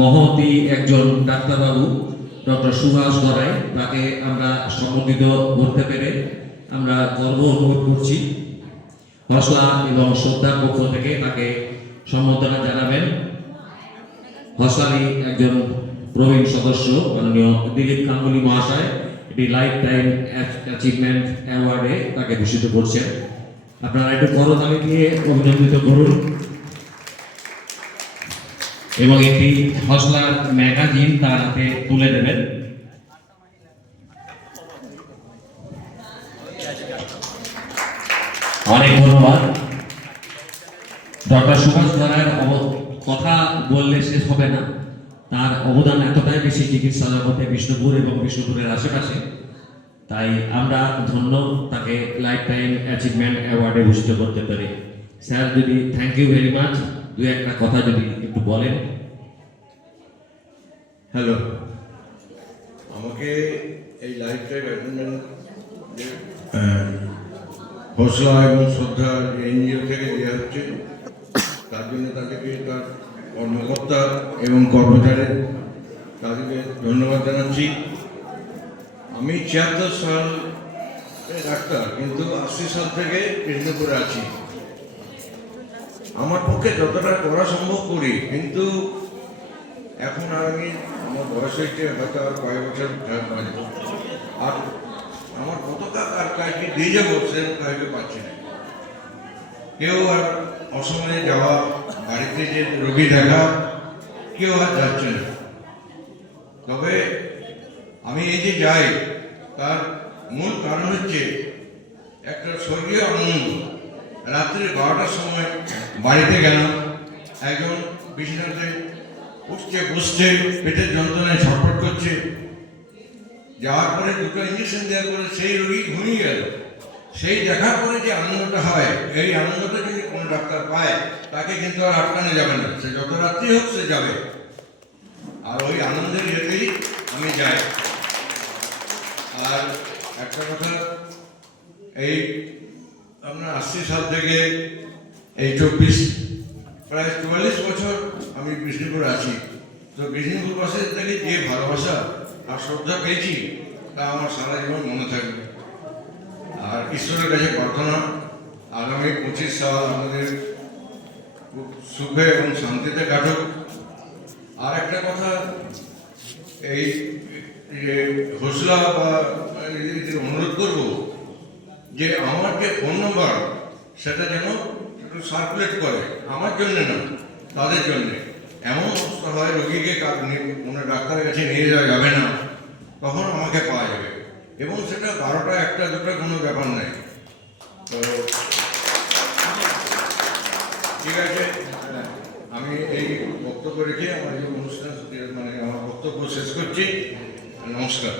মহতি একজন ডাক্তারবাবু, ডক্টর সুভাষ গড়াই তাকে আমরা সম্বোধিত করতে পেরে আমরা গর্ব অনুভব করছি। হসলা এবং শ্রদ্ধার পক্ষ থেকে তাকে সম্বর্ধনা জানাবেন। হসলারই একজন প্রবীণ সদস্য, মাননীয় দিলীপ গাঙ্গুলি মহাশয়, এটি লাইফ টাইম অ্যাচিভমেন্ট অ্যাওয়ার্ডে তাকে ভূষিত করছেন। আপনারা একটু করতালি দিয়ে অভিনন্দিত করুন। এবং একটি হসলার ম্যাগাজিন তার হাতে তুলে দেবেন। অনেক ধন্যবাদ। ডক্টর সুভাষ ধারার কথা বললে শেষ হবে না। তার অবদান এতটাই বেশি চিকিৎসা জগতে বিষ্ণুপুর এবং বিষ্ণুপুরের আশেপাশে। তাই আমরা ধন্য, তাকে লাইফ টাইম অ্যাচিভমেন্ট অ্যাওয়ার্ডে ভূষিত করতে পারি। স্যার, যদি থ্যাংক ইউ ভেরি মাচ দু একটা কথা যদি একটু বলেন। হ্যালো। আমাকে এই লাইফ টাইম অ্যাটেন্ডমেন্ট হসলা এবং শ্রদ্ধা এনজিও থেকে দেওয়া হচ্ছে, তার জন্য তাদেরকে তার কর্মকর্তা এবং কর্মচারী তাদেরকে ধন্যবাদ জানাচ্ছি। আমি ছিয়াত্তর সাল ডাক্তার, কিন্তু আশি সাল থেকে কৃষ্ণপুরে আছি। আমার পক্ষে যতটা করা সম্ভব করি, কিন্তু এখন আমি আমার বয়স হয়েছে, হয়তো আর কয়েক বছর আর আমার কতটা আর কাউকে দিয়ে যাব সেরকম কাউকে পাচ্ছি না। কেউ আর অসময়ে যাওয়া, বাড়িতে যে রোগী দেখা, কেউ আর যাচ্ছে না। তবে আমি এই যে যাই, তার মূল কারণ হচ্ছে একটা স্বর্গীয় আনন্দ। রাত্রি বারোটার সময় বাড়িতে গেলাম। একজন বিছানাতে উঠছে, বসছে, পেটের যন্ত্রণায় ছটফট করছে। যাওয়ার পরে দুটো ইঞ্জেকশন দেওয়ার পরে সেই রোগী ঘুমিয়ে গেল। সেই দেখার পরে যে আনন্দটা হয়, এই আনন্দটা যদি কোনো ডাক্তার পায়, তাকে কিন্তু আর আটকানো যাবে না। সে যত রাত্রি হোক সে যাবে। আর ওই আনন্দের ইয়েতেই আমি যাই। আর একটা কথা, এই আপনার আশি সাল থেকে এই চব্বিশ, প্রায় চুয়াল্লিশ বছর আমি বিষ্ণুপুর আছি। তো বিষ্ণুপুর বাসের থেকে যে ভালোবাসা আর শ্রদ্ধা পেয়েছি, তা আমার সারা জীবন মনে থাকবে। আর ঈশ্বরের কাছে প্রার্থনা, আগামী পঁচিশ সাল আমাদের খুব সুখে এবং শান্তিতে কাটুক। আর একটা কথা, এই হোসলা বা অনুরোধ করব যে আমার যে ফোন নম্বর সেটা যেন একটু সার্কুলেট করে, আমার জন্য না, তাদের জন্যে। এমন অবস্থা হয়, রোগীকে কোনো ডাক্তারের কাছে নিয়ে যাওয়া যাবে না, তখন আমাকে পাওয়া যাবে। এবং সেটা বারোটা, একটা, দুটো কোনো ব্যাপার নেই তো, ঠিক আছে, আমি এই বক্তব্য রেখে আমার এই অনুষ্ঠান মানে আমার বক্তব্য শেষ করছি। নমস্কার।